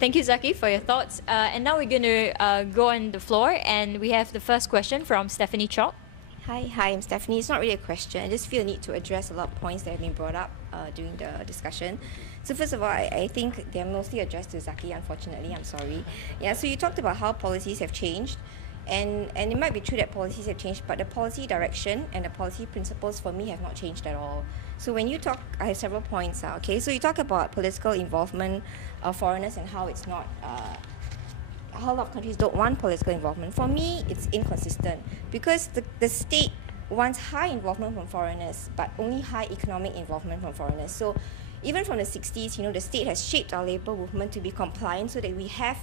Thank you, Zaki, for your thoughts. And now we're going to go on the floor, and we have the first question from Stephanie Chalk. Hi, I'm Stephanie. It's not really a question. I just feel a need to address a lot of points that have been brought up during the discussion. So first of all, I think they're mostly addressed to Zaki, unfortunately. I'm sorry. Yeah, so you talked about how policies have changed. And it might be true that policies have changed, but the policy direction and the policy principles for me have not changed at all. So when you talk, I have several points. Okay, so you talk about political involvement of foreigners and how it's not, how a lot of countries don't want political involvement. For me, it's inconsistent because the state wants high involvement from foreigners, but only high economic involvement from foreigners. So even from the 60s, the state has shaped our labor movement to be compliant so that we have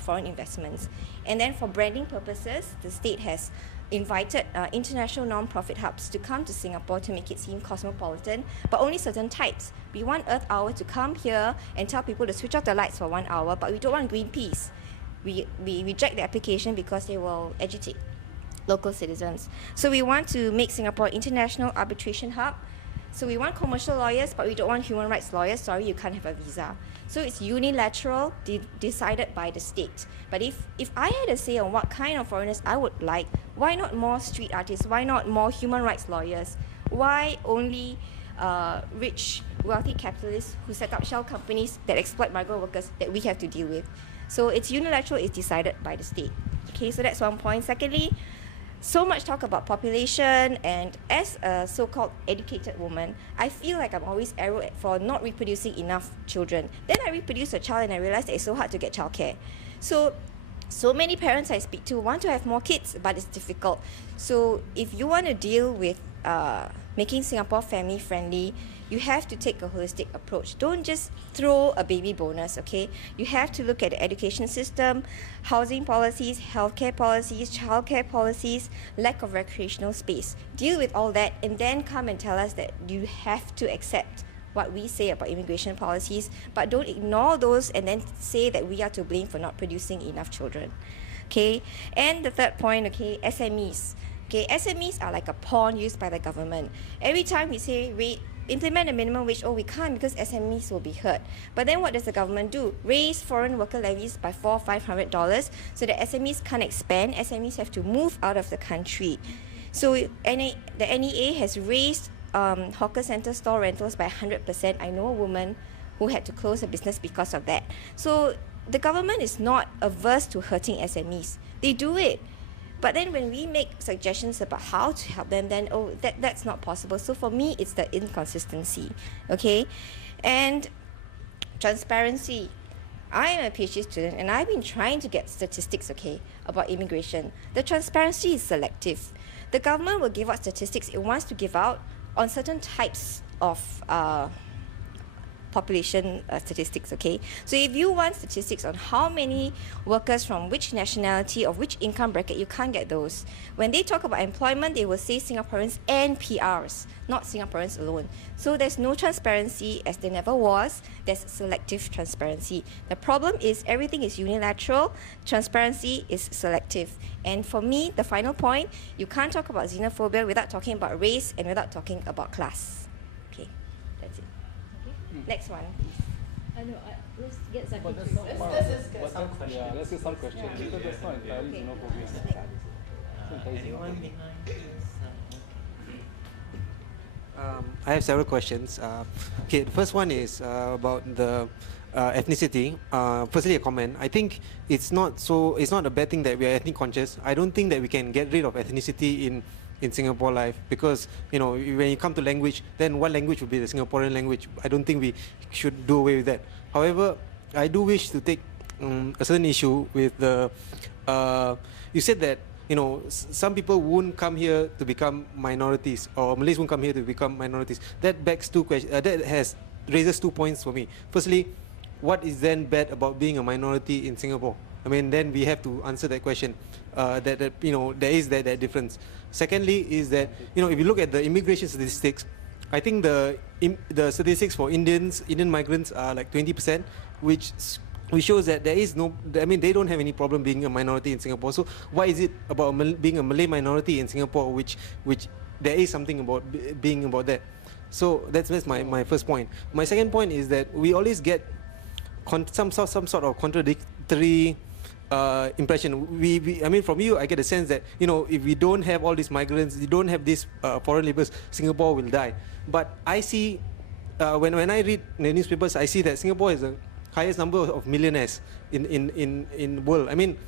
foreign investments. And then for branding purposes, the state has invited international non-profit hubs to come to Singapore to make it seem cosmopolitan, but only certain types. We want Earth Hour to come here and tell people to switch off the lights for 1 hour, but we don't want Greenpeace. We reject the application because they will agitate local citizens. So we want to make Singapore an international arbitration hub. So we want commercial lawyers, but we don't want human rights lawyers. Sorry, you can't have a visa. So it's unilateral, decided by the state. But if I had a say on what kind of foreigners I would like, why not more street artists? Why not more human rights lawyers? Why only rich, wealthy capitalists who set up shell companies that exploit migrant workers that we have to deal with? So it's unilateral, it's decided by the state. Okay, so that's one point. Secondly, so much talk about population, and as a so-called educated woman, I feel like I'm always arrowed for not reproducing enough children. Then I reproduce a child and I realize that it's so hard to get childcare. So many parents I speak to want to have more kids, but it's difficult. So if you want to deal with making Singapore family friendly, you have to take a holistic approach. Don't just throw a baby bonus, okay? You have to look at the education system, housing policies, healthcare policies, childcare policies, lack of recreational space. Deal with all that and then come and tell us that you have to accept what we say about immigration policies, but don't ignore those and then say that we are to blame for not producing enough children, okay? And the third point, okay, SMEs. Okay, SMEs are like a pawn used by the government. Every time we say implement a minimum wage, we can't because SMEs will be hurt. But then what does the government do? Raise foreign worker levies by $400 or $500 so that SMEs can't expand. SMEs have to move out of the country. So the NEA has raised hawker center store rentals by 100%. I know a woman who had to close her business because of that. So the government is not averse to hurting SMEs. They do it. But then when we make suggestions about how to help them, then that's not possible. So for me, it's the inconsistency, okay? And transparency. I am a PhD student and I've been trying to get statistics, okay, about immigration. The transparency is selective. The government will give out statistics it wants to give out on certain types of population statistics, okay? So if you want statistics on how many workers from which nationality or which income bracket, you can't get those. When they talk about employment, they will say Singaporeans and PRs, not Singaporeans alone. So there's no transparency, as there never was. There's selective transparency. The problem is everything is unilateral, transparency is selective. And for me, the final point, you can't talk about xenophobia without talking about race and without talking about class. Okay, that's it. Next one. Let's get Zaki. Let's get some questions. Because that's not entirely xenophobia. Anyone behind this? I have several questions. Okay, the first one is about the ethnicity. Firstly, a comment. I think it's not a bad thing that we are ethnic conscious. I don't think that we can get rid of ethnicity in Singapore life, because when you come to language, then what language would be the Singaporean language? I don't think we should do away with that. However, I do wish to take a certain issue with the you said that some people won't come here to become minorities, or Malays won't come here to become minorities. That begs two questions. Raises 2 points for me. Firstly, what is then bad about being a minority in Singapore? I mean, then we have to answer that question. There is that difference. Secondly, is that if you look at the immigration statistics, I think the statistics for Indian migrants are like 20%, which shows that there is they don't have any problem being a minority in Singapore. So why is it about being a Malay minority in Singapore, which there is something about being about that? So that's my first point. My second point is that we always get some sort of contradictory impression. I mean, from you, I get a sense that, you know, if we don't have all these migrants, we don't have these foreign laborers, Singapore will die. But I see, when I read the newspapers, I see that Singapore is the highest number of millionaires in world. I mean,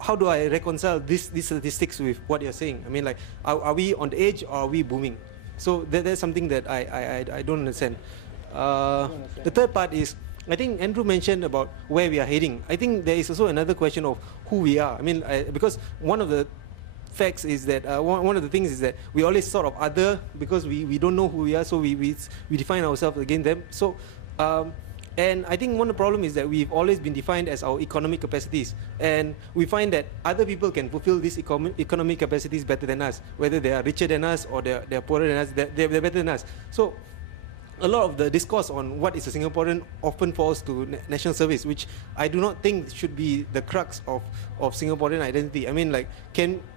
how do I reconcile these statistics with what you're saying? I mean, like, are we on the edge or are we booming? So that's something that I don't understand. The third part is, I think Andrew mentioned about where we are heading. I think there is also another question of who we are. I mean, because one of the facts is that, one of the things is that we always sort of other, because we don't know who we are, so we define ourselves against them. So, and I think one of the problem is that we've always been defined as our economic capacities. And we find that other people can fulfill these economic capacities better than us, whether they are richer than us or they're poorer than us, they're better than us. So, a lot of the discourse on what is a Singaporean often falls to national service, which I do not think should be the crux of Singaporean identity. I mean, like,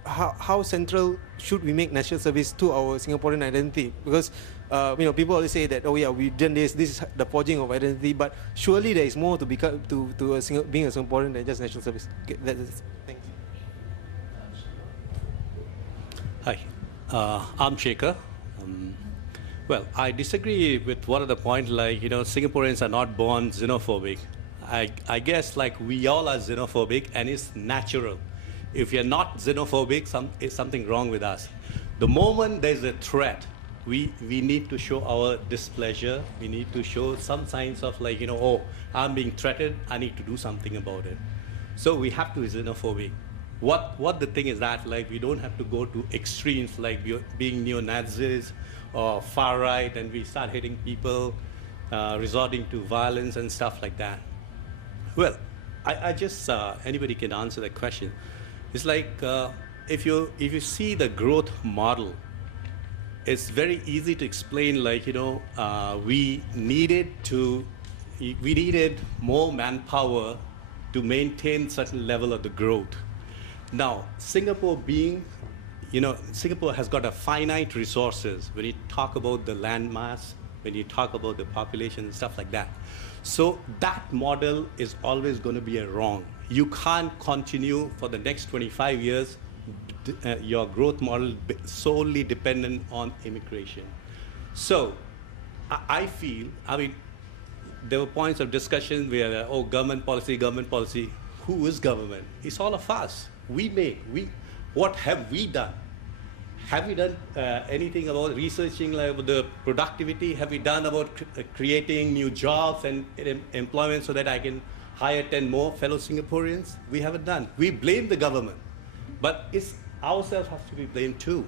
how central should we make national service to our Singaporean identity? Because you know, people always say that, oh yeah, we've done this is the forging of identity, but surely there is more to become being a Singaporean than just national service. Okay, that's thanks. Hi, I'm Shekhar. Well, I disagree with one of the points, like, you know, Singaporeans are not born xenophobic. I guess, like, we all are xenophobic, and it's natural. If you're not xenophobic, is something wrong with us. The moment there's a threat, we need to show our displeasure. We need to show some signs of, like, you know, oh, I'm being threatened, I need to do something about it. So we have to be xenophobic. What the thing is that, like, we don't have to go to extremes, like being neo-Nazis or far right, and we start hitting people, resorting to violence and stuff like that. Well, I just, anybody can answer that question. It's like, if you see the growth model, it's very easy to explain, like, you know, we needed more manpower to maintain certain level of the growth. Now, Singapore being, you know, Singapore has got a finite resources when you talk about the land mass, when you talk about the population and stuff like that. So that model is always going to be a wrong. You can't continue for the next 25 years your growth model solely dependent on immigration. So I feel, I mean, there were points of discussion where, oh, government policy. Who is government? It's all of us. What have we done? Have we done anything about researching, like, about the productivity? Have we done about creating new jobs and employment so that I can hire 10 more fellow Singaporeans? We haven't done. We blame the government, but it's ourselves have to be blamed too.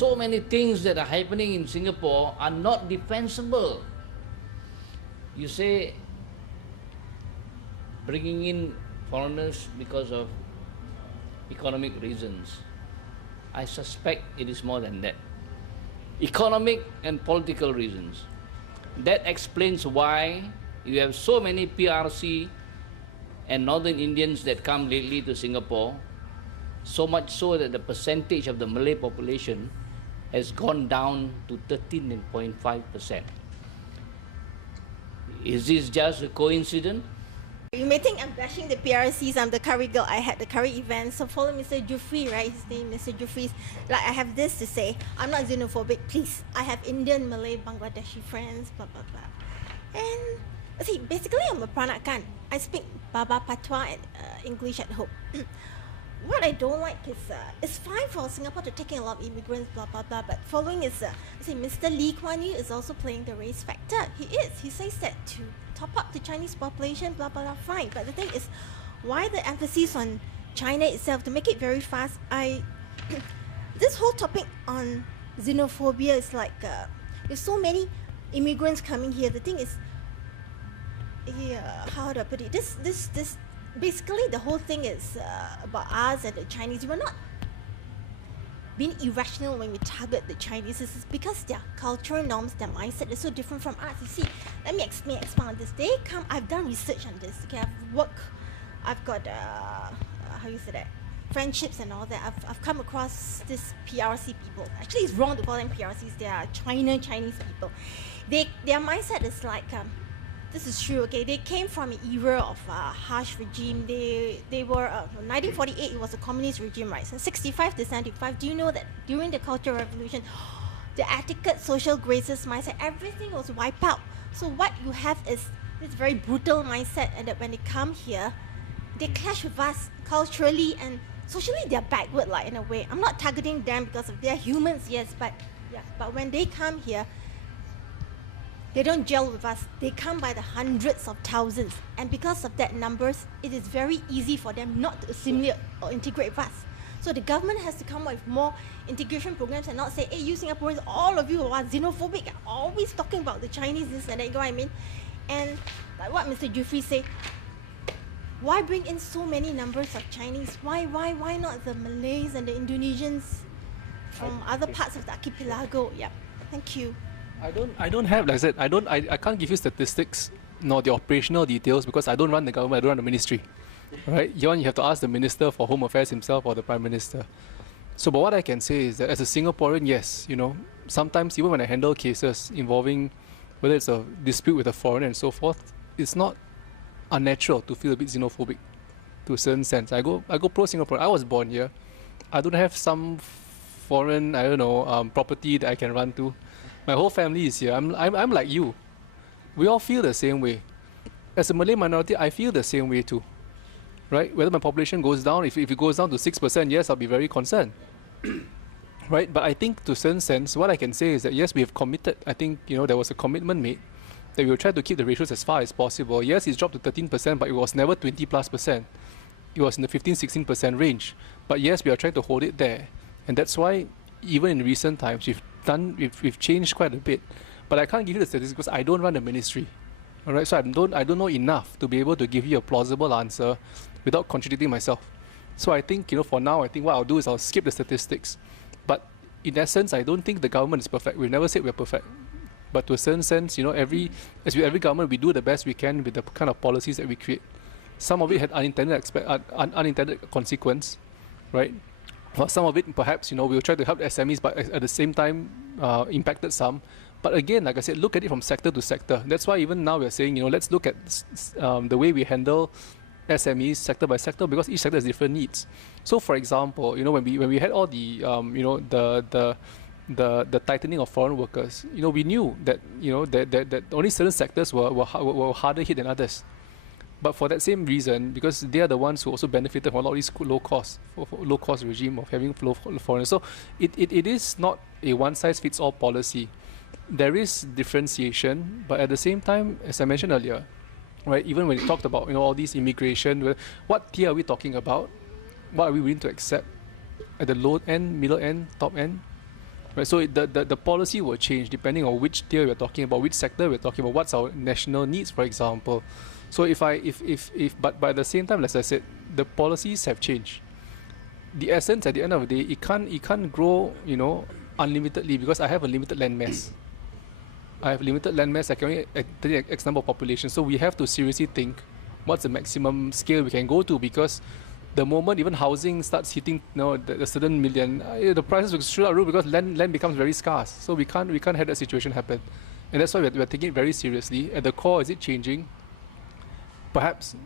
So many things that are happening in Singapore are not defensible. You say bringing in foreigners because of economic reasons. I suspect it is more than that. Economic and political reasons. That explains why you have so many PRC and Northern Indians that come lately to Singapore, so much so that the percentage of the Malay population has gone down to 13.5%. Is this just a coincidence? You may think I'm bashing the PRCs. I'm the curry girl. I had the curry event. So follow Mr. Jufri, right? His name, Mr. Jufri's. Like, I have this to say. I'm not xenophobic, please. I have Indian, Malay, Bangladeshi friends, blah, blah, blah. And, see, basically I'm a Peranakan. I speak Baba Patois and English at home. What I don't like is, it's fine for Singapore to take in a lot of immigrants, blah, blah, blah, but following is, see, Mr. Lee Kuan Yew is also playing the race factor. He is. He says that to top up the Chinese population, blah, blah, blah, fine. But the thing is, why the emphasis on China itself, to make it very fast, this whole topic on xenophobia is like, there's so many immigrants coming here. The thing is, how do I put it? This basically the whole thing is about us and the Chinese. We're not being irrational when we target the Chinese. This is because their cultural norms, their mindset is so different from us. You see, let me expound on this. They come, I've done research on this. Okay, I've got how you say that, friendships and all that. I've come across this PRC people. Actually, it's wrong to call them PRCs. They are Chinese people. Their mindset is like, this is true. Okay, they came from an era of harsh regime. They were 1948. It was a communist regime, right? So 65 to 75. Do you know that during the Cultural Revolution, the etiquette, social graces mindset, everything was wiped out. So what you have is this very brutal mindset, and that when they come here, they clash with us culturally and socially. They're backward, like, in a way. I'm not targeting them because of they're humans, yes, but yeah. But when they come here, they don't gel with us. They come by the hundreds of thousands. And because of that numbers, it is very easy for them not to assimilate or integrate with us. So the government has to come up with more integration programs and not say, hey, you Singaporeans, all of you are xenophobic, always talking about the Chinese, this and that, you know what I mean? And like what Mr. Jufri said, why bring in so many numbers of Chinese? Why not the Malays and the Indonesians from other parts of the archipelago? Yeah, thank you. I don't have, like I said, I can't give you statistics nor the operational details because I don't run the government, I don't run the ministry. Right? You have to ask the Minister for Home Affairs himself or the Prime Minister. So, but what I can say is that as a Singaporean, yes, you know, sometimes even when I handle cases involving whether it's a dispute with a foreigner and so forth, it's not unnatural to feel a bit xenophobic to a certain sense. I go pro-Singapore. I was born here. I don't have some foreign, I don't know, property that I can run to. My whole family is here. I'm like you. We all feel the same way. As a Malay minority, I feel the same way too. Right? Whether my population goes down, if it goes down to 6%, yes, I'll be very concerned. Right? But I think to a certain sense, what I can say is that yes, we have committed. I think, you know, there was a commitment made that we will try to keep the ratios as far as possible. Yes, it's dropped to 13%, but it was never 20+%. It was in the 15-16% range. But yes, we are trying to hold it there. And that's why even in recent times, we've changed quite a bit. But I can't give you the statistics because I don't run the ministry. All right, so I don't know enough to be able to give you a plausible answer without contradicting myself. So I think, you know, for now, I think what I'll do is I'll skip the statistics. But in essence, I don't think the government is perfect. We've never said we're perfect. But to a certain sense, you know, every government, we do the best we can with the kind of policies that we create. Some of it had unintended consequence, right? Well, some of it, perhaps, you know, we'll try to help the SMEs, but at the same time, impacted some. But again, like I said, look at it from sector to sector. That's why even now we're saying, you know, let's look at the way we handle SMEs sector by sector because each sector has different needs. So, for example, you know, when we had all the, you know, the tightening of foreign workers, you know, we knew that, you know, that only certain sectors were harder hit than others. But for that same reason, because they are the ones who also benefited from a lot of these low cost regime of having flow of foreigners. So it is not a one-size-fits-all policy. There is differentiation, but at the same time, as I mentioned earlier, right, even when we talked about, you know, all these immigration, what tier are we talking about? What are we willing to accept at the low end, middle end, top end? Right, so the policy will change depending on which tier we're talking about, which sector we're talking about, what's our national needs, for example. So but at the same time, as I said, the policies have changed. The essence at the end of the day, it can't grow, you know, unlimitedly because I have a limited land mass. I have limited land mass. I can only take X number of population. So we have to seriously think what's the maximum scale we can go to, because the moment even housing starts hitting, you know, the certain million, the prices will shoot out roof because land becomes very scarce. So we can't have that situation happen, and that's why we're taking it very seriously. At the core, is it changing? Perhaps,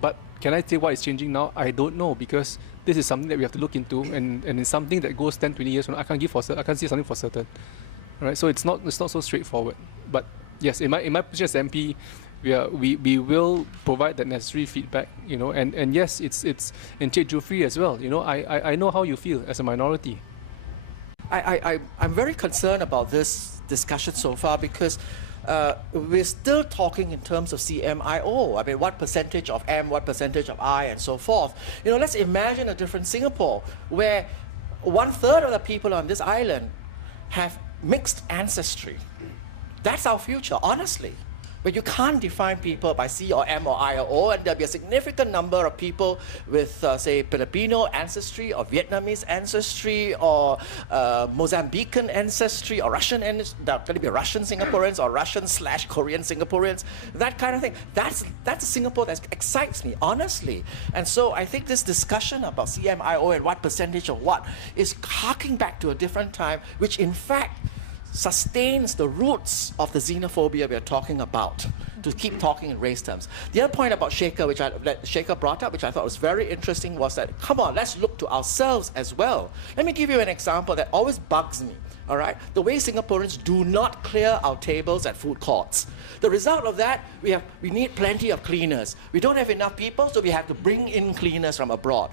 but can I say what is changing now? I don't know, because this is something that we have to look into, and it's something that goes 10, 20 years from now. I can't say something for certain. All right, so it's not so straightforward. But yes, in my position as MP, we will provide the necessary feedback, you know, and yes, it's and Cik Jufri as well. You know, I know how you feel as a minority. I'm very concerned about this discussion so far because we're still talking in terms of CMIO. I mean, what percentage of M, what percentage of I, and so forth. You know, let's imagine a different Singapore where 1/3 of the people on this island have mixed ancestry. That's our future, honestly. But you can't define people by C or M or I or O, and there'll be a significant number of people with, say, Filipino ancestry or Vietnamese ancestry or Mozambican ancestry or Russian ancestry. There's going to be Russian Singaporeans or Russian/Korean Singaporeans, that kind of thing. That's a Singapore that excites me, honestly. And so I think this discussion about CMIO and what percentage of what is harking back to a different time, which in fact sustains the roots of the xenophobia we are talking about. to keep talking in race terms. The other point about Shaker, that Shaker brought up, which I thought was very interesting, was that, come on, let's look to ourselves as well. Let me give you an example that always bugs me. All right, the way Singaporeans do not clear our tables at food courts. The result of that, we need plenty of cleaners. We don't have enough people, so we have to bring in cleaners from abroad.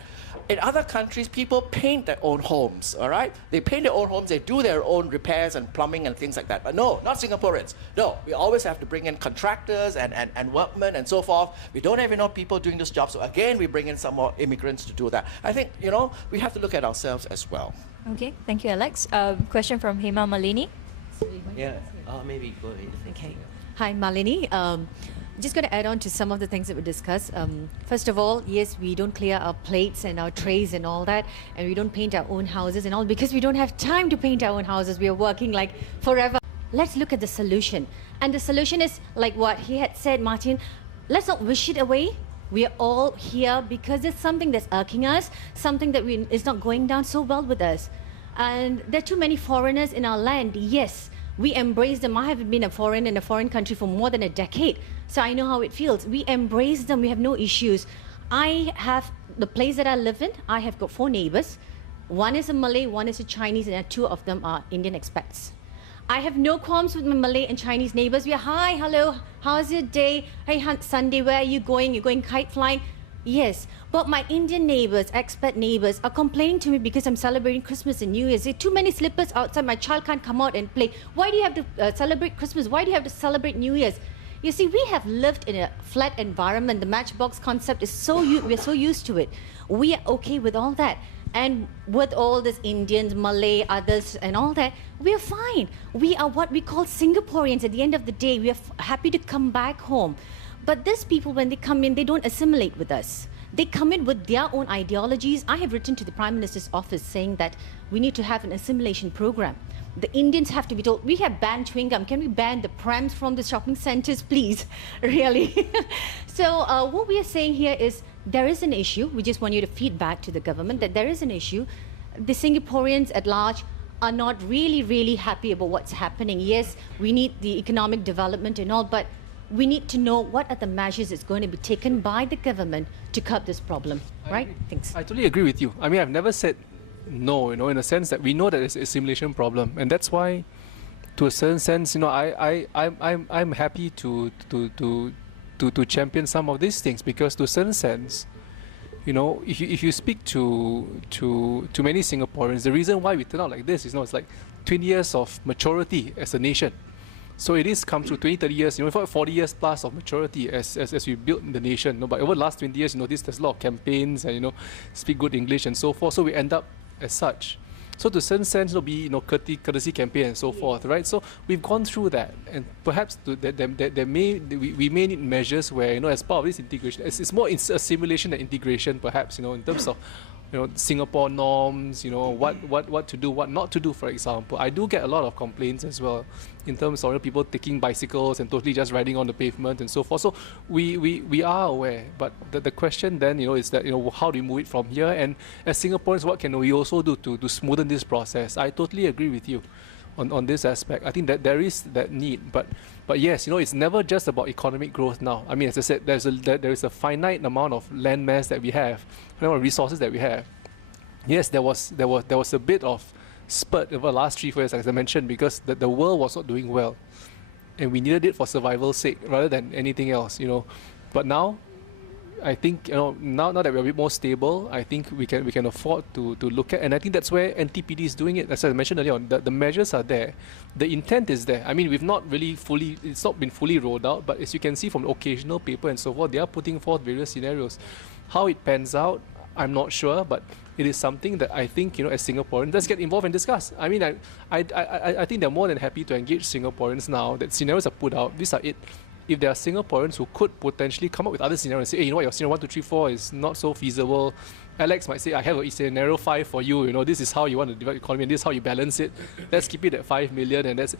In other countries, people paint their own homes, all right? They paint their own homes, they do their own repairs and plumbing and things like that. But no, not Singaporeans. No, we always have to bring in contractors and workmen and so forth. We don't have enough people doing this job, so again, we bring in some more immigrants to do that. I think, we have to look at ourselves as well. Okay, thank you, Alex. Question from Hema Malini. Yeah, maybe go ahead. Okay. Hi, Malini. Just going to add on to some of the things that we discussed. First of all, yes, we don't clear our plates and our trays and all that, and we don't paint our own houses and all because we don't have time to paint our own houses. We are working like forever. Let's look at the solution. And the solution is like what he had said, Martin. Let's not wish it away. We are all here because there's something that's irking us, something that is not going down so well with us. And there are too many foreigners in our land. Yes, we embrace them. I have been a foreigner in a foreign country for more than a decade, so I know how it feels. We embrace them. We have no issues. I have the place that I live in. I have got 4 neighbors. One is a Malay, one is a Chinese, and 2 of them are Indian expats. I have no qualms with my Malay and Chinese neighbors. We are, hi, hello, how's your day? Hey, Sunday, where are you going? You're going kite flying? Yes, but my Indian neighbors, expat neighbors, are complaining to me because I'm celebrating Christmas and New Year's. There are too many slippers outside. My child can't come out and play. Why do you have to celebrate Christmas? Why do you have to celebrate New Year's? You see, we have lived in a flat environment. The matchbox concept is we're so used to it. We are okay with all that. And with all these Indians, Malay, others, and all that, we are fine. We are what we call Singaporeans. At the end of the day, we are happy to come back home. But these people, when they come in, they don't assimilate with us. They come in with their own ideologies. I have written to the Prime Minister's office saying that we need to have an assimilation program. The Indians have to be told, we have banned chewing gum. Can we ban the prams from the shopping centers, please? Really? So what we are saying here is there is an issue. We just want you to feed back to the government that there is an issue. The Singaporeans at large are not really, really happy about what's happening. Yes, we need the economic development and all, but we need to know what are the measures that's going to be taken by the government to curb this problem, right? Thanks. I totally agree with you. I mean, I've never said no, in a sense that we know that it's a assimilation problem, and that's why, to a certain sense, I'm happy to champion some of these things, because to a certain sense, if you speak to many Singaporeans, the reason why we turn out like this is, it's like 20 years of maturity as a nation. So it is come through 20, 30 years, 40 years plus of maturity as we built the nation. But over the last 20 years, there's a lot of campaigns and, speak good English and so forth. So we end up as such. So to a certain sense, it'll be, courtesy campaign and so forth, right? So we've gone through that, and perhaps we may need measures where, as part of this integration, it's more assimilation than integration, perhaps, in terms of, Singapore norms, what to do, what not to do, for example. I do get a lot of complaints as well in terms of people taking bicycles and totally just riding on the pavement and so forth. So we are aware, but the question then, is that, how do we move it from here? And as Singaporeans, what can we also do to smoothen this process? I totally agree with you on this aspect. I think that there is that need, but yes, it's never just about economic growth now. I mean, as I said, there is a finite amount of land mass that we have, resources that we have. Yes, there was a bit of spurt over the last 3-4 years, as I mentioned, because the world was not doing well, and we needed it for survival's sake rather than anything else. But now, I think now that we're a bit more stable, I think we can afford to look at, and I think that's where NTPD is doing it. As I mentioned earlier on, the measures are there, the intent is there. I mean, we've not really it's not been fully rolled out, but as you can see from the occasional paper and so forth, they are putting forth various scenarios. How it pans out, I'm not sure, but it is something that I think, as Singaporeans, let's get involved and discuss. I mean, I think they're more than happy to engage Singaporeans now that scenarios are put out. These are it. If there are Singaporeans who could potentially come up with other scenarios and say, hey, your scenario 1, 2, 3, 4 is not so feasible. Alex might say, I have a scenario 5 for you. This is how you want to develop the economy, and this is how you balance it. Let's keep it at 5 million, and that's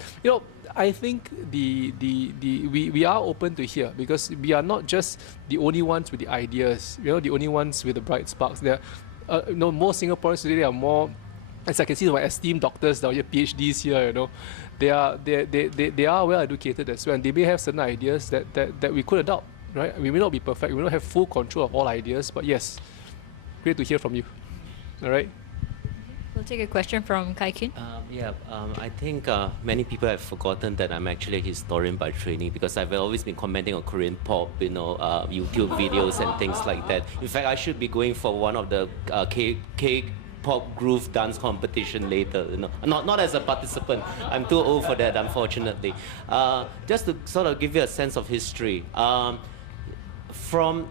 I think we are open to hear, because we are not just the only ones with the ideas. The only ones with the bright sparks. There, more Singaporeans today are more as I can see my esteemed doctors down here, PhDs here, you know, they are well educated as well, and they may have certain ideas that we could adopt, right? We may not be perfect, we may not have full control of all ideas, but yes, great to hear from you. All right. We'll take a question from Kai Kun. I think many people have forgotten that I'm actually a historian by training, because I've always been commenting on Korean pop, you know, YouTube videos and things like that. In fact, I should be going for one of the K-pop groove dance competition later, you know, not as a participant. I'm too old for that, unfortunately. Just to sort of give you a sense of history. From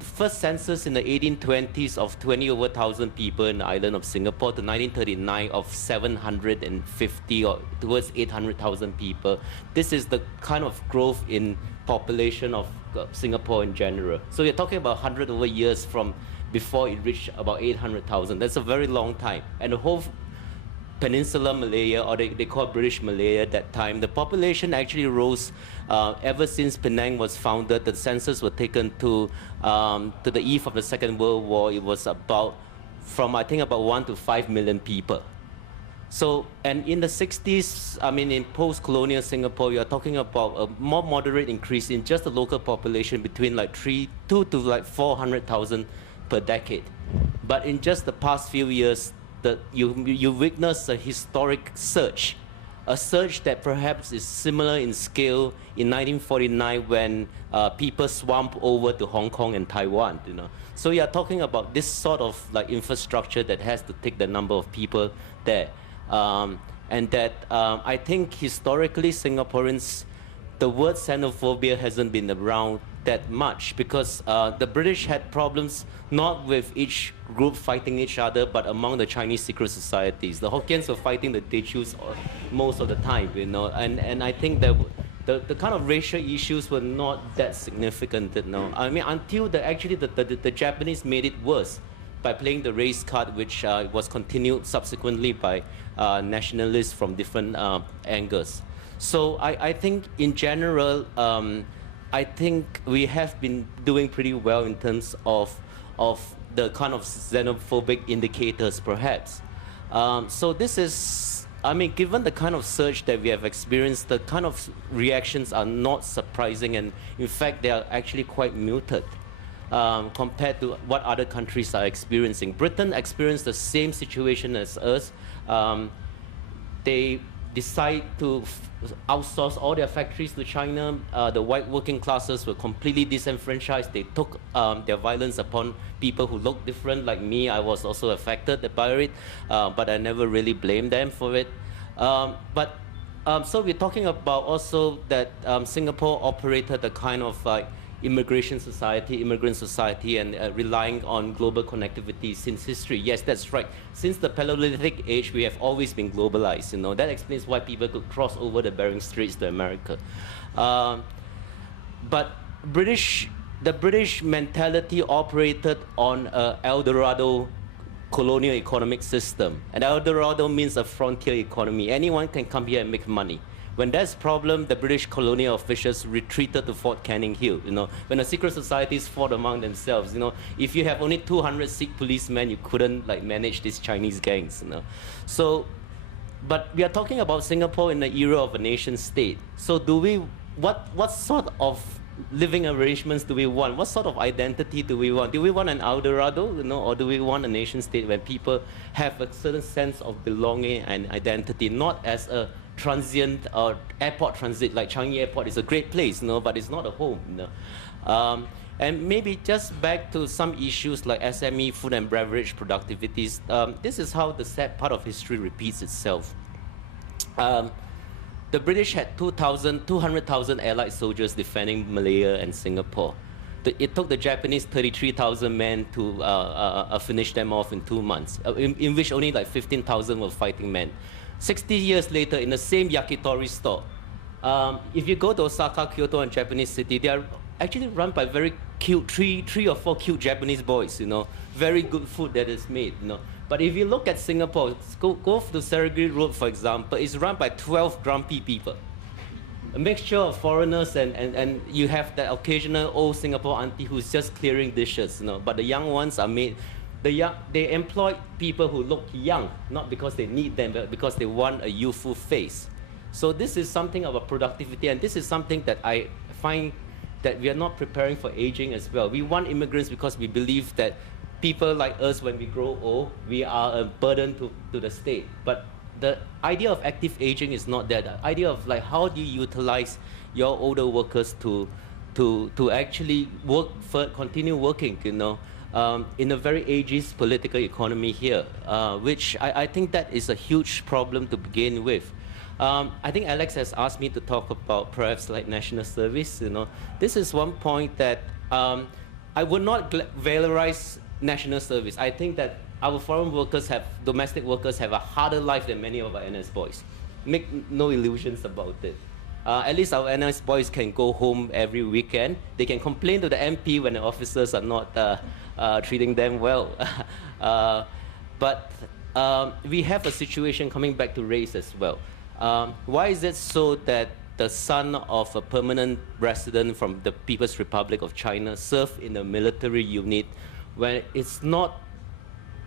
first census in the 1820s of 20 over 1,000 people in the island of Singapore to 1939 of 750 or towards 800,000 people. This is the kind of growth in population of Singapore in general. So you're talking about 100 over years from before it reached about 800,000. That's a very long time. And the whole Peninsular Malaya, or they call British Malaya at that time, the population actually rose ever since Penang was founded. The census were taken to the eve of the Second World War. It was about, from I think about 1 to 5 million people. So, and in the 60s, I mean, in post-colonial Singapore, you're talking about a more moderate increase in just the local population between like 2 to like 400,000 per decade. But in just the past few years, you witness a historic surge, a surge that perhaps is similar in scale in 1949 when people swamped over to Hong Kong and Taiwan, you know. So you're talking about this sort of like infrastructure that has to take the number of people there. And that I think historically Singaporeans, the word xenophobia hasn't been around that much, because the British had problems not with each group fighting each other, but among the Chinese secret societies. The Hokkiens were fighting the Teochews most of the time, you know, and I think that the kind of racial issues were not that significant, you know. I mean, until the Japanese made it worse by playing the race card, which was continued subsequently by nationalists from different angles. So I think in general, I think we have been doing pretty well in terms of the kind of xenophobic indicators, perhaps. So this is, I mean, given the kind of surge that we have experienced, the kind of reactions are not surprising, and in fact, they are actually quite muted compared to what other countries are experiencing. Britain experienced the same situation as us. They decide to outsource all their factories to China. The white working classes were completely disenfranchised. They took their violence upon people who looked different, like me. I was also affected by it, but I never really blamed them for it. So we're talking about also that Singapore operated a kind of like immigrant society, and relying on global connectivity since history. Yes, that's right. Since the Paleolithic age, we have always been globalized. You know, that explains why people could cross over the Bering Straits to America. But the British mentality operated on an El Dorado colonial economic system. And El Dorado means a frontier economy. Anyone can come here and make money. When there's a problem, the British colonial officials retreated to Fort Canning Hill. You know, when the secret societies fought among themselves, you know, if you have only 200 Sikh policemen, you couldn't like manage these Chinese gangs. You know, so, but we are talking about Singapore in the era of a nation state. So, what sort of living arrangements do we want? What sort of identity do we want? Do we want an El Dorado, you know, or do we want a nation state where people have a certain sense of belonging and identity, not as a transient or airport transit, like Changi Airport is a great place, you know, but it's not a home, you know. And maybe just back to some issues like SME, food and beverage productivities. This is how the sad part of history repeats itself. The British had 200,000 allied soldiers defending Malaya and Singapore. It took the Japanese 33,000 men to finish them off in 2 months, in which only like 15,000 were fighting men. 60 years later, in the same yakitori store, if you go to Osaka, Kyoto, and Japanese city, they are actually run by very cute, three or four cute Japanese boys, you know, very good food that is made, you know. But if you look at Singapore, go to Sergiri Road, for example, it's run by 12 grumpy people. A mixture of foreigners and you have that occasional old Singapore auntie who's just clearing dishes, you know. But the young ones are made they employ people who look young, not because they need them, but because they want a youthful face. So this is something of a productivity, and this is something that I find that we are not preparing for aging as well. We want immigrants because we believe that people like us, when we grow old, we are a burden to the state. But the idea of active aging is not that. The idea of like, how do you utilize your older workers to actually continue working, you know, in a very ageist political economy here, which I think that is a huge problem to begin with. I think Alex has asked me to talk about perhaps like national service. You know, this is one point that I would not valorize national service. I think that our foreign workers domestic workers have a harder life than many of our NS boys. Make no illusions about it. At least our NS boys can go home every weekend. They can complain to the MP when the officers are not treating them well. But we have a situation coming back to race as well. Why is it so that the son of a permanent resident from the People's Republic of China served in a military unit when it's not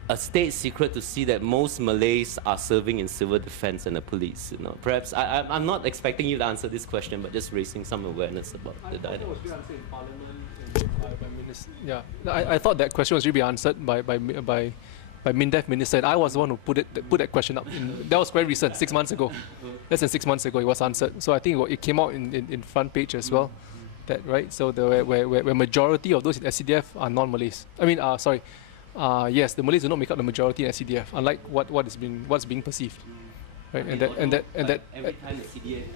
a state secret to see that most Malays are serving in civil defense and the police? You know, perhaps I'm not expecting you to answer this question, but just raising some awareness about the dynamics. Yeah, I thought that question was really answered by MINDEF minister, and I was the one who put that question up. That was very recent, 6 months ago. Less than 6 months ago, it was answered. So I think it came out in front page as well. That right. So where majority of those in SCDF are non-Malays. I mean, yes, the Malays do not make up the majority in SCDF, unlike what's being perceived. Right, and that every time the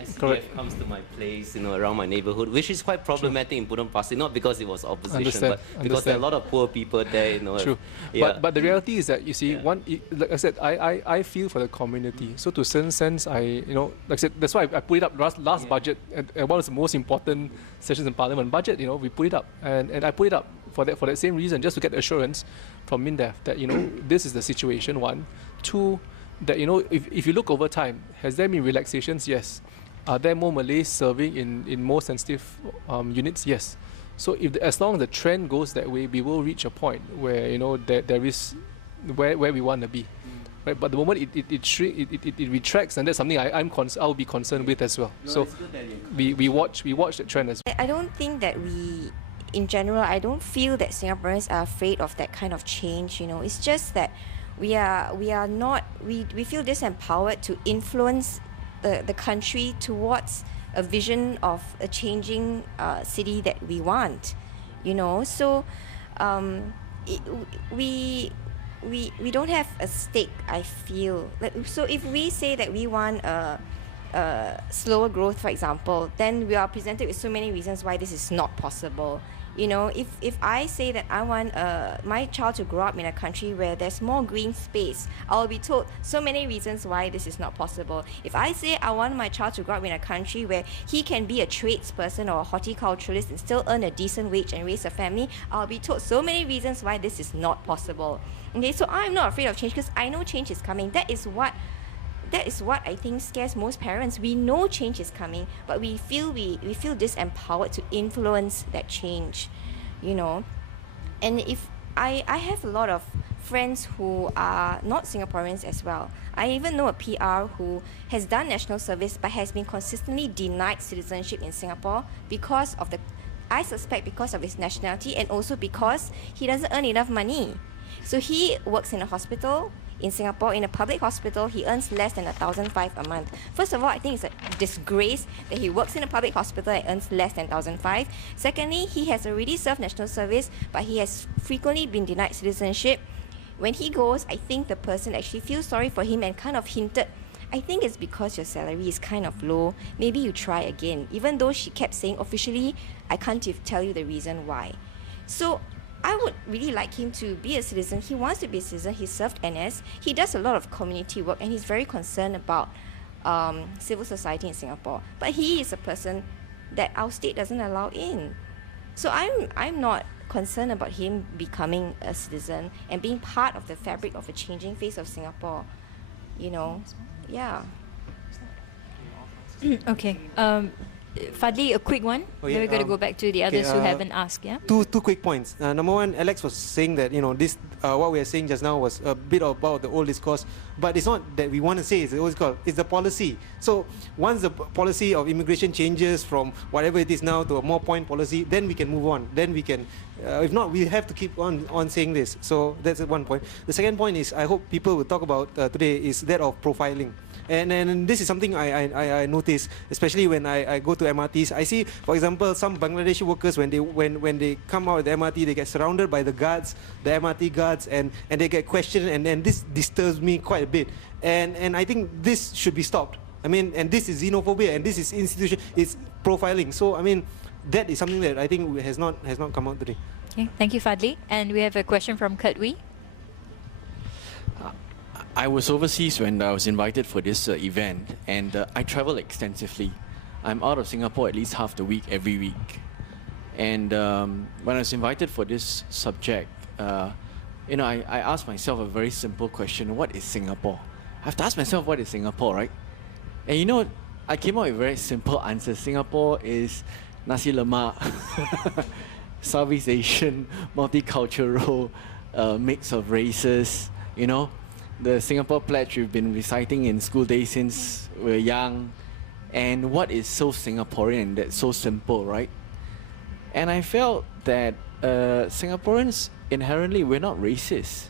SCDF comes to my place, you know, around my neighborhood, which is quite problematic in Pudong Pasir, not because it was opposition, but because there are a lot of poor people there, you know. True. Yeah. But the reality is that, you see, like I said, I feel for the community. So to a certain sense, like I said, that's why I put it up last budget, and one of the most important sessions in Parliament, budget, you know, we put it up, and I put it up for that same reason, just to get assurance from MINDEF that, you know, this is the situation. One, two, that, you know, if you look over time, has there been relaxations? Yes. Are there more Malays serving in more sensitive units? Yes. So as long as the trend goes that way, we will reach a point where, you know, there is where we want to be. Right? But the moment it retracts, and that's something I'll be concerned with as well. No, so we watch the trend as well. I don't think that in general, I don't feel that Singaporeans are afraid of that kind of change. You know, it's just that we feel disempowered to influence the country towards a vision of a changing city that we want, you know. So we don't have a stake, I feel. So if we say that we want a slower growth, for example, then we are presented with so many reasons why this is not possible. You know, if I say that I want my child to grow up in a country where there's more green space, I'll be told so many reasons why this is not possible. If I say I want my child to grow up in a country where he can be a tradesperson or a horticulturalist and still earn a decent wage and raise a family, I'll be told so many reasons why this is not possible. Okay, so I'm not afraid of change because I know change is coming. That is what I think scares most parents. We know change is coming, but we feel disempowered to influence that change, you know. And if I have a lot of friends who are not Singaporeans as well. I even know a PR who has done national service but has been consistently denied citizenship in Singapore I suspect because of his nationality, and also because he doesn't earn enough money. So he works in a hospital in Singapore, in a public hospital. He earns less than 1,500 a month. First of all, I think it's a disgrace that he works in a public hospital and earns less than 1,500. Secondly, he has already served national service, but he has frequently been denied citizenship. When he goes, I think the person actually feels sorry for him and kind of hinted, I think it's because your salary is kind of low. Maybe you try again. Even though she kept saying officially, I can't tell you the reason why. So I would really like him to be a citizen. He wants to be a citizen. He served NS. He does a lot of community work, and he's very concerned about civil society in Singapore. But he is a person that our state doesn't allow in. So I'm not concerned about him becoming a citizen and being part of the fabric of a changing face of Singapore. You know, yeah. Okay. Fadli, a quick one. Oh, yeah, Then we're going to go back to the others who okay, haven't asked. Yeah. Two quick points. Number one, Alex was saying that this what we are saying just now was a bit about the old discourse, but it's not that we want to say it's the old discourse. It's the policy. So once the policy of immigration changes from whatever it is now to a more point policy, then we can move on. Then we can. If not, we have to keep on saying this. So that's one point. The second point is I hope people will talk about today is that of profiling. And this is something I notice, especially when I go to MRTs. I see, for example, some Bangladeshi workers when they come out of the MRT, they get surrounded by the guards, the MRT guards, and they get questioned, and this disturbs me quite a bit. And I think this should be stopped. I mean, and this is xenophobia, and this is it's profiling. So I mean, that is something that I think has not come out today. Okay, thank you, Fadli. And we have a question from Kurt Wee. I was overseas when I was invited for this event, and I travel extensively. I'm out of Singapore at least half the week, every week. And when I was invited for this subject, I asked myself a very simple question: what is Singapore? I have to ask myself, what is Singapore, right? And I came up with a very simple answer. Singapore is nasi lemak, Southeast Asian, multicultural, mix of races, the Singapore Pledge we've been reciting in school days since we're young. And what is so Singaporean that's so simple, right? And I felt that Singaporeans inherently, we're not racist.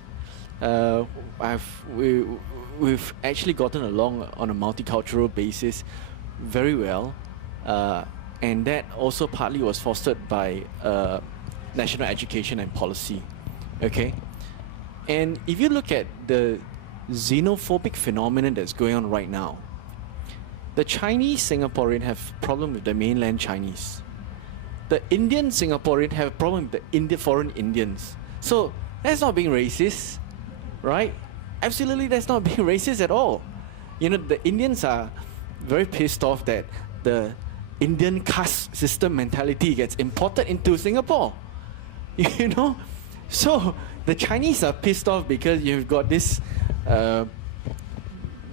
We've actually gotten along on a multicultural basis very well. And that also partly was fostered by national education and policy. Okay? And if you look at the xenophobic phenomenon that's going on right now, the Chinese Singaporean have problem with the mainland Chinese. The Indian Singaporean have a problem with the foreign Indians. So that's not being racist, right? Absolutely, that's not being racist at all. The Indians are very pissed off that the Indian caste system mentality gets imported into Singapore. So the Chinese are pissed off because you've got this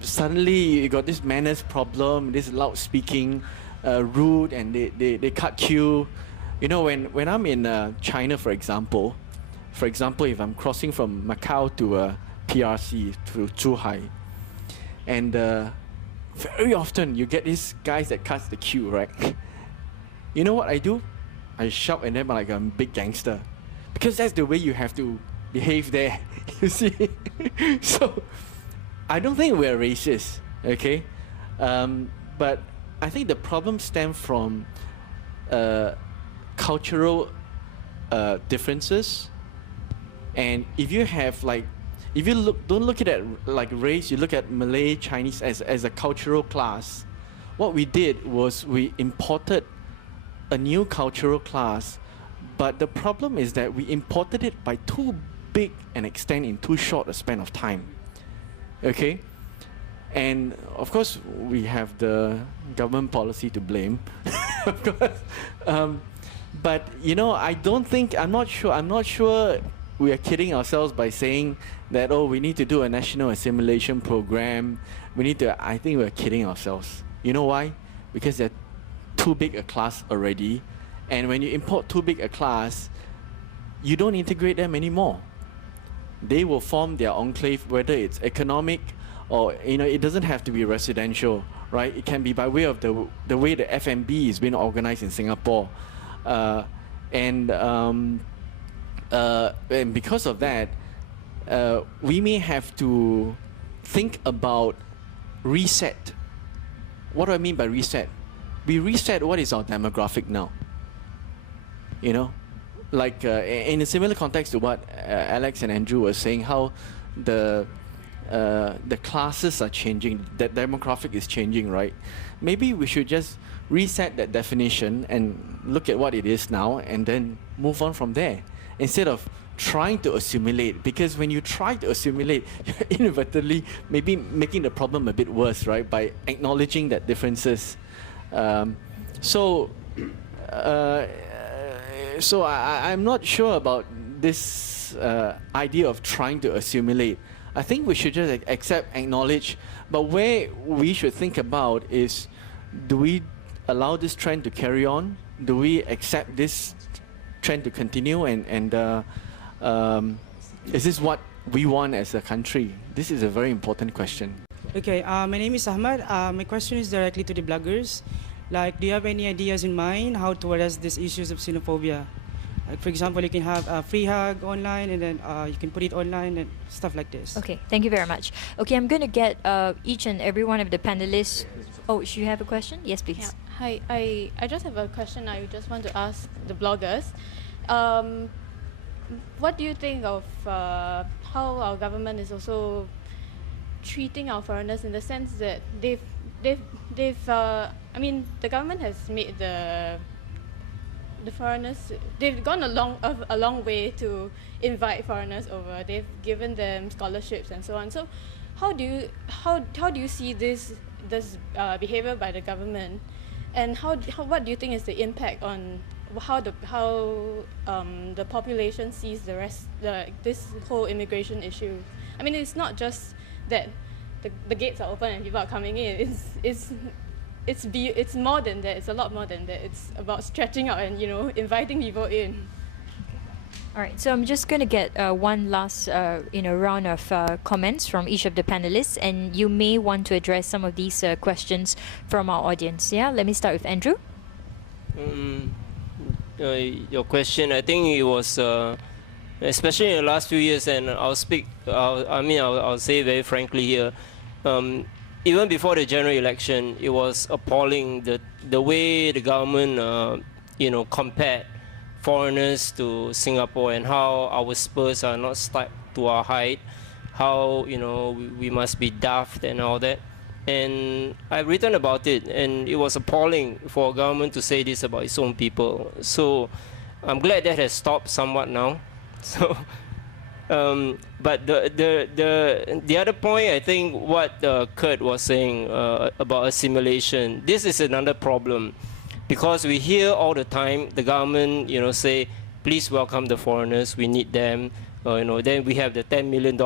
suddenly you got this manners problem, this loud speaking, rude, and they cut queue. When I'm in China, for example, if I'm crossing from Macau to PRC to Zhuhai, and very often you get these guys that cuts the queue, right? You know what I do? I shout at them like I'm a big gangster, because that's the way you have to behave there. You see? So I don't think we're racist, okay? But I think the problem stems from cultural differences. And if you have don't look at it like race, you look at Malay, Chinese as a cultural class. What we did was we imported a new cultural class, but the problem is that we imported it by too big an extent in too short a span of time. Okay? And of course, we have the government policy to blame, of course. But I'm not sure we are kidding ourselves by saying that, we need to do a national assimilation program. I think we're kidding ourselves. You know why? Because they're too big a class already. And when you import too big a class, you don't integrate them anymore. They will form their enclave, whether it's economic or, it doesn't have to be residential, right? It can be by way of the way the F&B is being organized in Singapore. And because of that, we may have to think about reset. What do I mean by reset? We reset what is our demographic now. Like in a similar context to what Alex and Andrew were saying, how the classes are changing, that demographic is changing, right? Maybe we should just reset that definition and look at what it is now and then move on from there, instead of trying to assimilate. Because when you try to assimilate, you're inadvertently maybe making the problem a bit worse, right? By acknowledging that differences. So I'm not sure about this idea of trying to assimilate. I think we should just accept, acknowledge, but where we should think about is, do we allow this trend to carry on? Do we accept this trend to continue? Is this what we want as a country? This is a very important question. Okay, my name is Ahmad. My question is directly to the bloggers. Like, do you have any ideas in mind how to address these issues of xenophobia? Like, for example, you can have a free hug online, and then you can put it online and stuff like this. Okay, thank you very much. Okay, I'm going to get each and every one of the panelists. Oh, should you have a question? Yes, please. Yeah. Hi, I just have a question I just want to ask the bloggers. What do you think of how our government is also treating our foreigners in the sense that I mean, the government has made the foreigners, they've gone a long way to invite foreigners over. They've given them scholarships and so on. So how do you see this behavior by the government, and what do you think is the impact on how the population sees this whole immigration issue? I mean, it's not just that the gates are open and people are coming in. It's more than that. It's a lot more than that. It's about stretching out and inviting people in. All right, so I'm just going to get one last round of comments from each of the panelists, and you may want to address some of these questions from our audience. Yeah, let me start with Andrew. Your question, I think it was, especially in the last few years, and I'll say very frankly here, even before the general election, it was appalling the way the government, compared foreigners to Singapore, and how our spurs are not stuck to our height, how we must be daft and all that. And I've written about it, and it was appalling for a government to say this about its own people. So I'm glad that has stopped somewhat now. So, but the other point, I think what Kurt was saying about assimilation, this is another problem, because we hear all the time the government, say, please welcome the foreigners, we need them. Then we have the $10 million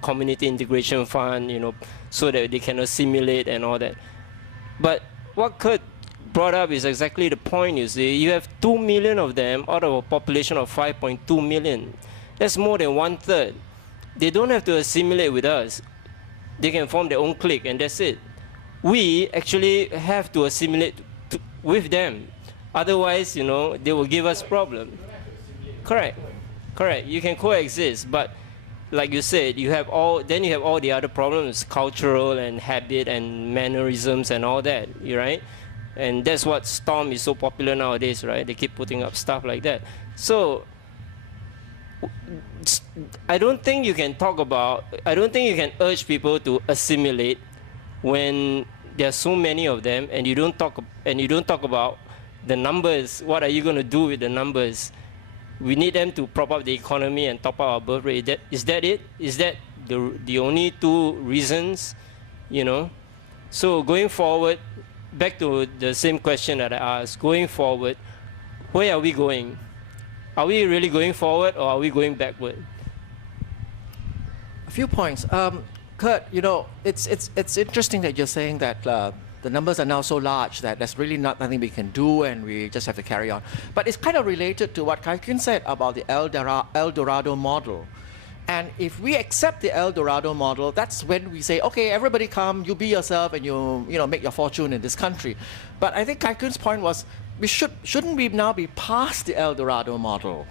community integration fund, so that they can assimilate and all that. But what Kurt brought up is exactly the point, you see. You have 2 million of them out of a population of 5.2 million. That's more than 1/3. They don't have to assimilate with us. They can form their own clique, and that's it. We actually have to assimilate with them. Otherwise, they will give us problem. Correct. You can coexist, but like you said, you have all the other problems, cultural and habit and mannerisms and all that, right? And that's what Storm is so popular nowadays, right? They keep putting up stuff like that. So I don't think you can urge people to assimilate when there are so many of them, and you don't talk about the numbers. What are you going to do with the numbers? We need them to prop up the economy and top up our birth rate. Is that it? Is that the only two reasons? So going forward, back to the same question that I asked. Going forward, where are we going? Are we really going forward, or are we going backward? A few points. Kurt, it's interesting that you're saying that the numbers are now so large that there's really nothing we can do, and we just have to carry on. But it's kind of related to what Kai Kun said about the El Dorado model. And if we accept the El Dorado model, that's when we say, okay, everybody come, you be yourself, and you make your fortune in this country. But I think Kai Kun's point was, shouldn't we now be past the El Dorado model?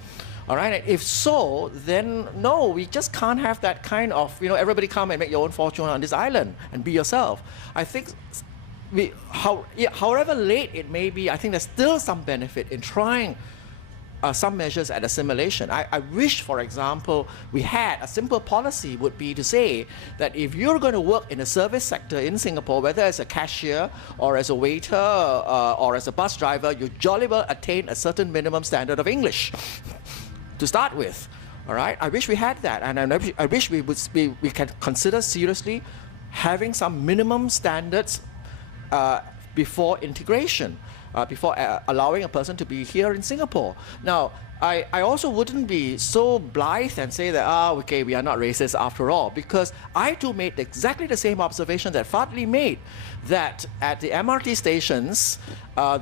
All right, and if so, then no, we just can't have that kind of, everybody come and make your own fortune on this island and be yourself. I think however late it may be, I think there's still some benefit in trying some measures at assimilation. I wish, for example, we had a simple policy would be to say that if you're going to work in the service sector in Singapore, whether as a cashier or as a waiter or as a bus driver, you jolly well attain a certain minimum standard of English to start with. All right, I wish we had that, and I wish we can consider seriously having some minimum standards before integration. before allowing a person to be here in Singapore. Now, I also wouldn't be so blithe and say that, okay, we are not racist after all, because I too made exactly the same observation that Fadli made, that at the MRT stations,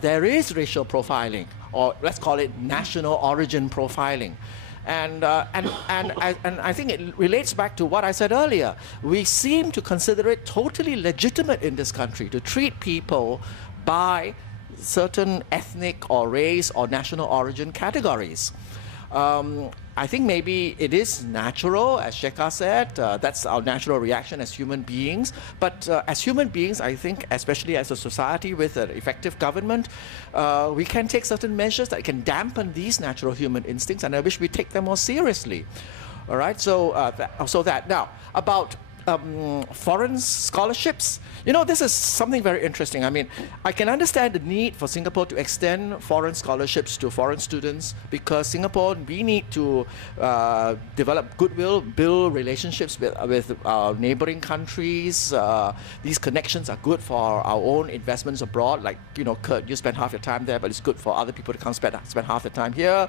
there is racial profiling, or let's call it national origin profiling. And I think it relates back to what I said earlier. We seem to consider it totally legitimate in this country to treat people by certain ethnic or race or national origin categories. I think maybe it is natural, as Shekha said, that's our natural reaction as human beings. But as human beings, I think, especially as a society with an effective government, we can take certain measures that can dampen these natural human instincts, and I wish we take them more seriously. All right, so that. Now, about foreign scholarships, you know, this is something very interesting. I mean, I can understand the need for Singapore to extend foreign scholarships to foreign students, because Singapore, we need to develop goodwill, build relationships with our neighboring countries. These connections are good for our own investments abroad. Like, you know, Kurt, you spend half your time there, but it's good for other people to come spend half the time here.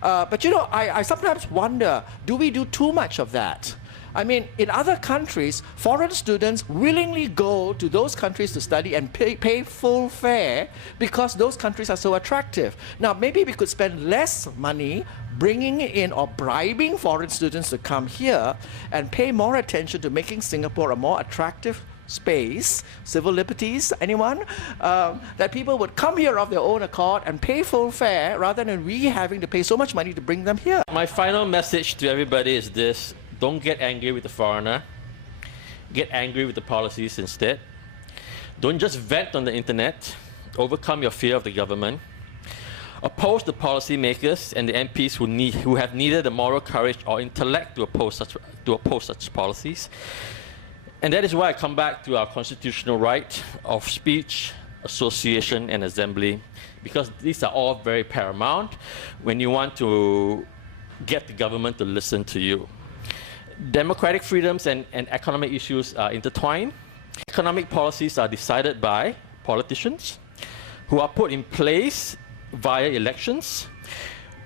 But, you know, I sometimes wonder, do we do too much of that? I mean, in other countries, foreign students willingly go to those countries to study and pay full fare because those countries are so attractive. Now, maybe we could spend less money bringing in or bribing foreign students to come here and pay more attention to making Singapore a more attractive space, civil liberties, anyone? That people would come here of their own accord and pay full fare rather than we having to pay so much money to bring them here. My final message to everybody is this: don't get angry with the foreigner. Get angry with the policies instead. Don't just vent on the internet. Overcome your fear of the government. Oppose the policymakers and the MPs who have neither the moral courage or intellect to oppose such policies. And that is why I come back to our constitutional right of speech, association, and assembly, because these are all very paramount when you want to get the government to listen to you. Democratic freedoms and economic issues are intertwined. Economic policies are decided by politicians who are put in place via elections,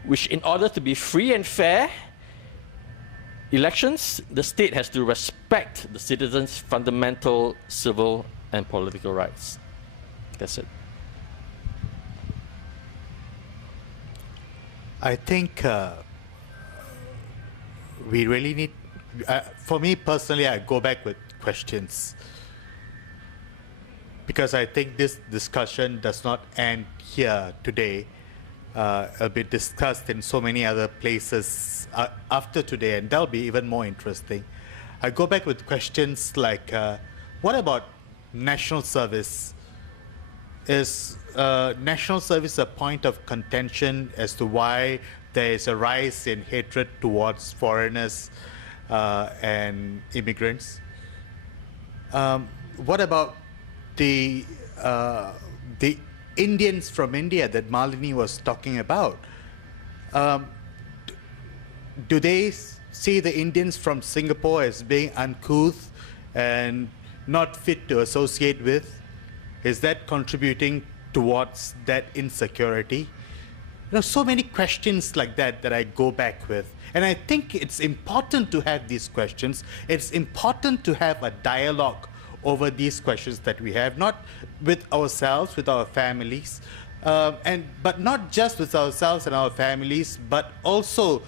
which, in order to be free and fair elections, the state has to respect the citizens' fundamental civil and political rights. That's it. I think we really need, for me personally, I go back with questions, because I think this discussion does not end here today. It'll be discussed in so many other places after today, and that'll be even more interesting. I go back with questions like, what about national service? Is national service a point of contention as to why there is a rise in hatred towards foreigners and immigrants? What about the Indians from India that Malini was talking about? Do they see the Indians from Singapore as being uncouth and not fit to associate with? Is that contributing towards that insecurity? There are so many questions like that that I go back with. And I think it's important to have these questions. It's important to have a dialogue over these questions that we have, not with ourselves, with our families, but not just with ourselves and our families, but also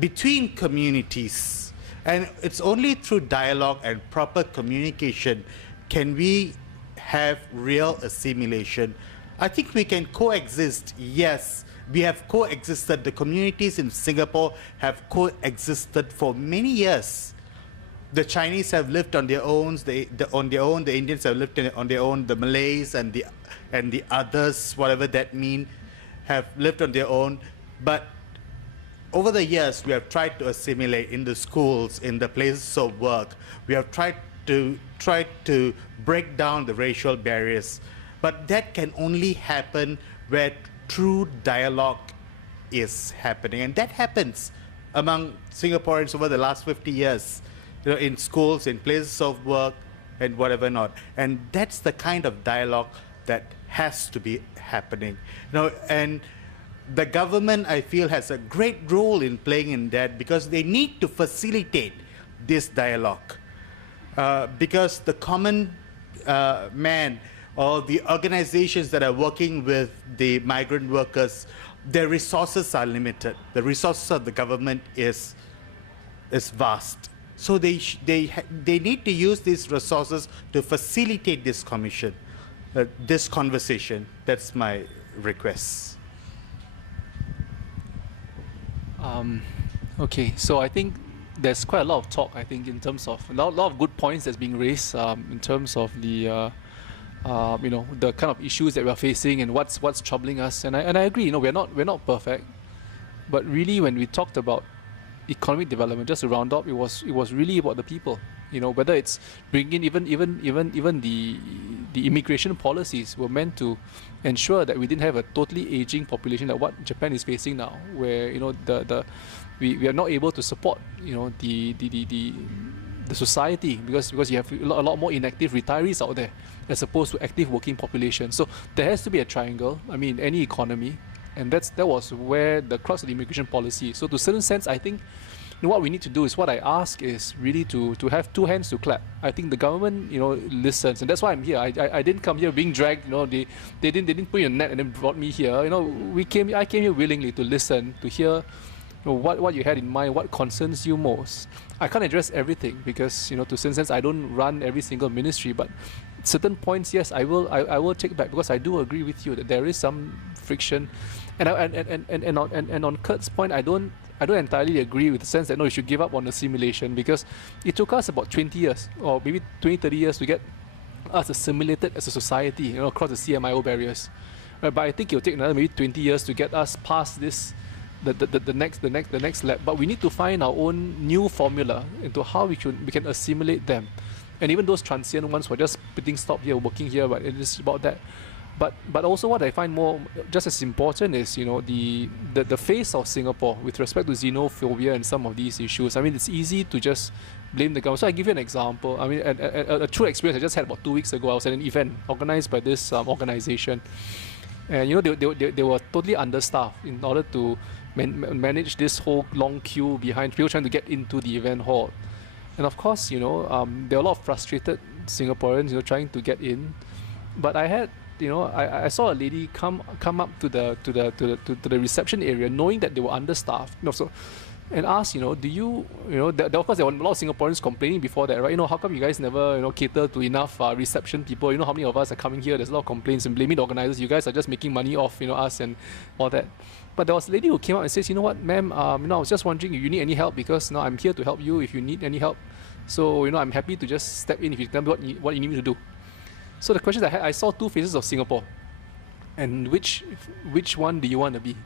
between communities. And it's only through dialogue and proper communication can we have real assimilation. I think we can coexist. Yes, we have coexisted. The communities in Singapore have coexisted for many years. The Chinese have lived on their own. The Indians have lived on their own. The Malays and the others, whatever that mean, have lived on their own. But over the years, we have tried to assimilate in the schools, in the places of work. We have tried to break down the racial barriers. But that can only happen where true dialogue is happening. And that happens among Singaporeans over the last 50 years. You know, in schools, in places of work, and whatever not. And that's the kind of dialogue that has to be happening. And the government, I feel, has a great role in playing in that, because they need to facilitate this dialogue. Because the common man or the organizations that are working with the migrant workers, their resources are limited. The resources of the government is vast. So they need to use these resources to facilitate this commission, this conversation. That's my request. Okay, so I think there's quite a lot of talk, I think, in terms of a lot of good points that's being raised in terms of the the kind of issues that we're facing and what's troubling us. And I agree, we're not perfect, but really when we talked about economic development, just to round up, it was really about the people. Whether it's bringing even the immigration policies were meant to ensure that we didn't have a totally aging population, like what Japan is facing now, where we are not able to support the society because you have a lot more inactive retirees out there as opposed to active working population. So there has to be a triangle. I mean, any economy, and that was where the crux of the immigration policy is. So to a certain sense, I think what we need to do is, what I ask is really to have two hands to clap. I think the government listens, and that's why I'm here. I didn't come here being dragged. They didn't put me in a net and then brought me here. I came here willingly to listen, to hear what you had in mind, what concerns you most. I can't address everything because to a certain sense I don't run every single ministry, but certain points, yes, I will take back, because I do agree with you that there is some friction, and on Kurt's point, I don't entirely agree with the sense that you should give up on the simulation, because it took us about 20 years or maybe 20-30 years to get us assimilated as a society across the CMIO barriers, but I think it will take another maybe 20 years to get us past this the next lap. But we need to find our own new formula into how we can assimilate them. And even those transient ones who are just putting stop here, working here, but it is about that. But also what I find more just as important is the face of Singapore with respect to xenophobia and some of these issues. I mean, it's easy to just blame the government. So I give you an example. I mean, a true experience I just had about 2 weeks ago. I was at an event organized by this organization, and they were totally understaffed in order to manage this whole long queue behind people trying to get into the event hall. And of course, there are a lot of frustrated Singaporeans, trying to get in. But I had, I saw a lady come up to the reception area, knowing that they were understaffed. And asked, do you, of course there were a lot of Singaporeans complaining before that, right? How come you guys never, cater to enough reception people? How many of us are coming here? There's a lot of complaints and blaming the organizers. You guys are just making money off, us and all that. But there was a lady who came out and says, you know what, ma'am, I was just wondering if you need any help, because now I'm here to help you if you need any help. So, I'm happy to just step in if you tell me what you need me to do. So the question I saw two faces of Singapore, and which one do you want to be?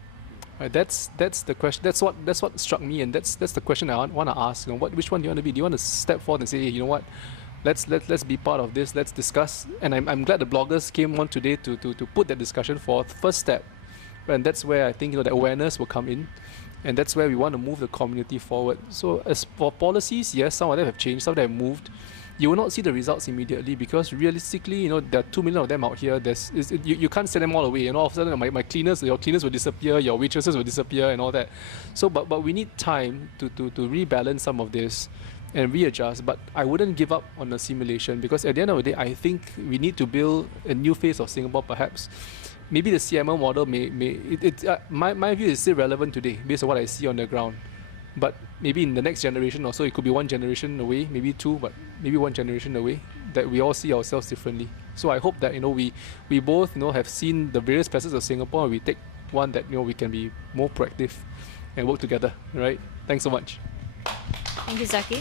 Right, that's the question. That's what struck me, and that's the question I want to ask. Which one do you want to be? Do you want to step forward and say, hey, you know what? Let's be part of this. Let's discuss. And I'm glad the bloggers came on today to put that discussion forth. First step, and that's where I think the awareness will come in, and that's where we want to move the community forward. So as for policies, yes, some of them have changed, some of them have moved. You will not see the results immediately, because realistically, there are 2 million of them out here. You can't send them all away. All of a sudden, your cleaners will disappear, your waitresses will disappear, and all that. So, but we need time to rebalance some of this and readjust. But I wouldn't give up on the simulation, because at the end of the day, I think we need to build a new face of Singapore. Perhaps, maybe the CMO model my view is still relevant today based on what I see on the ground. But maybe in the next generation or so, it could be one generation away, maybe two, but maybe one generation away, that we all see ourselves differently. So I hope that we both have seen the various facets of Singapore, and we take one that we can be more proactive and work together. Right? Thanks so much. Thank you, Zaki.